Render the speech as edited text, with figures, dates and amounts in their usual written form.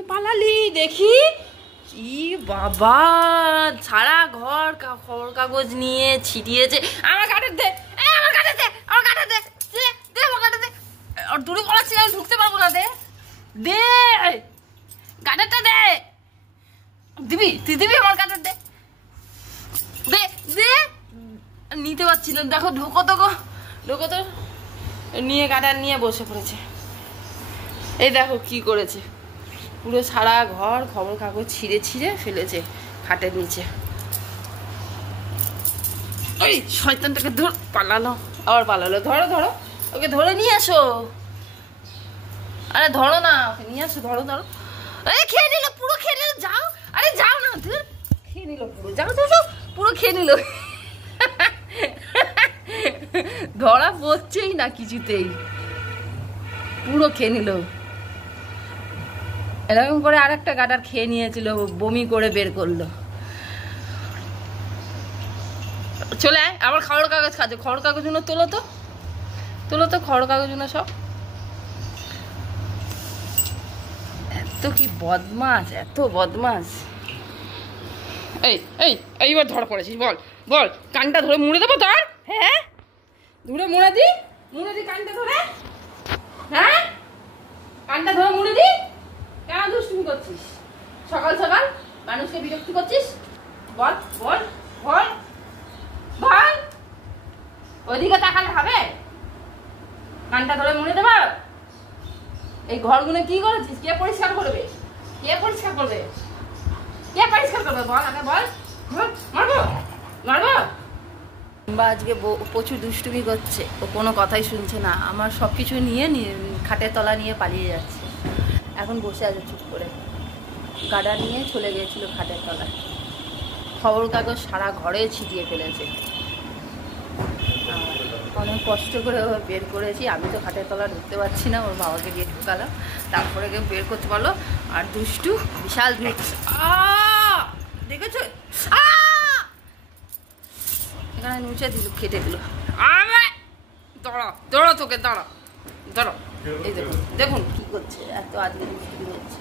নিয়ে পালালি দেখি? কি বাবা, সারা ঘর খবর কাগজ নিয়ে ছিটিয়েছে। আমার কাঠের দে, আমার কাঠের দে, আমার কাঠের দে, দে আমার কাঠের দে। আর দূরে পড়াচ্ছি, আমি ঢুকতে পারবো না। দে দে কাঠেরটা দে। দিবি? তুই দিবি আমার কাঠের দে, দে দে। নিতে পারছি না। দেখো ঢোকো তো গো, ঢোকো তো। নিয়ে কাটার নিয়ে বসে পড়েছে। এই দেখো কি করেছে, পুরো সারা ঘর খবর কাগজ ছিঁড়ে ছিঁড়ে ফেলেছে খাটের নিচে। ওই শয়তানটাকে ধর, পালালো, আবার পালালো। ধরো ধরো, ওকে ধরে নিয়ে আসো। আরে ধরো না, ওকে নিয়ে আসো, ধরো ধরো। আরে খেয়ে নিল, পুরো খেয়ে নিল। যাও, আরে যাও না, ধর খেয়ে নিল পুরো। যাও যাও যাও, পুরো খেয়ে নিল। ধরা পড়ছেই না কিছুতেই, পুরো খেয়ে নিল। এরকম করে আর একটা গাটার খেয়ে নিয়েছিল, বমি করে বের করলো। চলে আয়, আবার খবর কাগজ খাচ্ছে। খবর কাগজগুলো তোলো তো, তোলো তো খবর কাগজগুলো সব। এত কি বদমাস, এত বদমাস। এই এই এইবার ধরা পড়েছিস, বল বল। কানটা ধরে মুড়ে দেবো তোর? হ্যাঁ, ধরে মুড়ে দি, মুড়ে দি কানটা ধরে। হ্যাঁ, কানটা ধরে মুড়ে দি। কেন দুষ্টুমি করছিস সকাল সকাল? মানুষকে বিরক্তি করছিস? বল বল বল বল। ওইদিকে তাকালে হবে? কানটা ধরে মুড়ে দেবো। এই ঘরগুলো কি করেছিস? কে পরিষ্কার করবে? কে পরিষ্কার করবে? কে পরিষ্কার করবে বল, আগে বল। মারবো মারবো। বা আজকে প্রচুর দুষ্টুমি করছে, ও কোনো কথাই শুনছে না। আমার সব কিছু নিয়ে খাটের তলা নিয়ে পালিয়ে যাচ্ছে। এখন বসে আছে চুপ করে। গাডা নিয়ে চলে গিয়েছিল খাটের তলায়। খবর কাগজ সারা ঘরে ছিটিয়ে ফেলেছে। অনেক কষ্ট করে বের করেছি। আমি তো খাটের তলা ঢুকতে পারছি না, ওর বাবাকে গিয়ে ঢুকালাম, তারপরে গিয়ে বের করতে পারলো। আর দুষ্টু বিশাল দেখেছো, এখানে নুচে দিল, কেটে দিল। দাঁড়া দাঁড়া, তোকে দাঁড়া দাঁড়া। এই দেখুন দেখুন কি করছে, এত আজকে দুষ্টুমি করছে।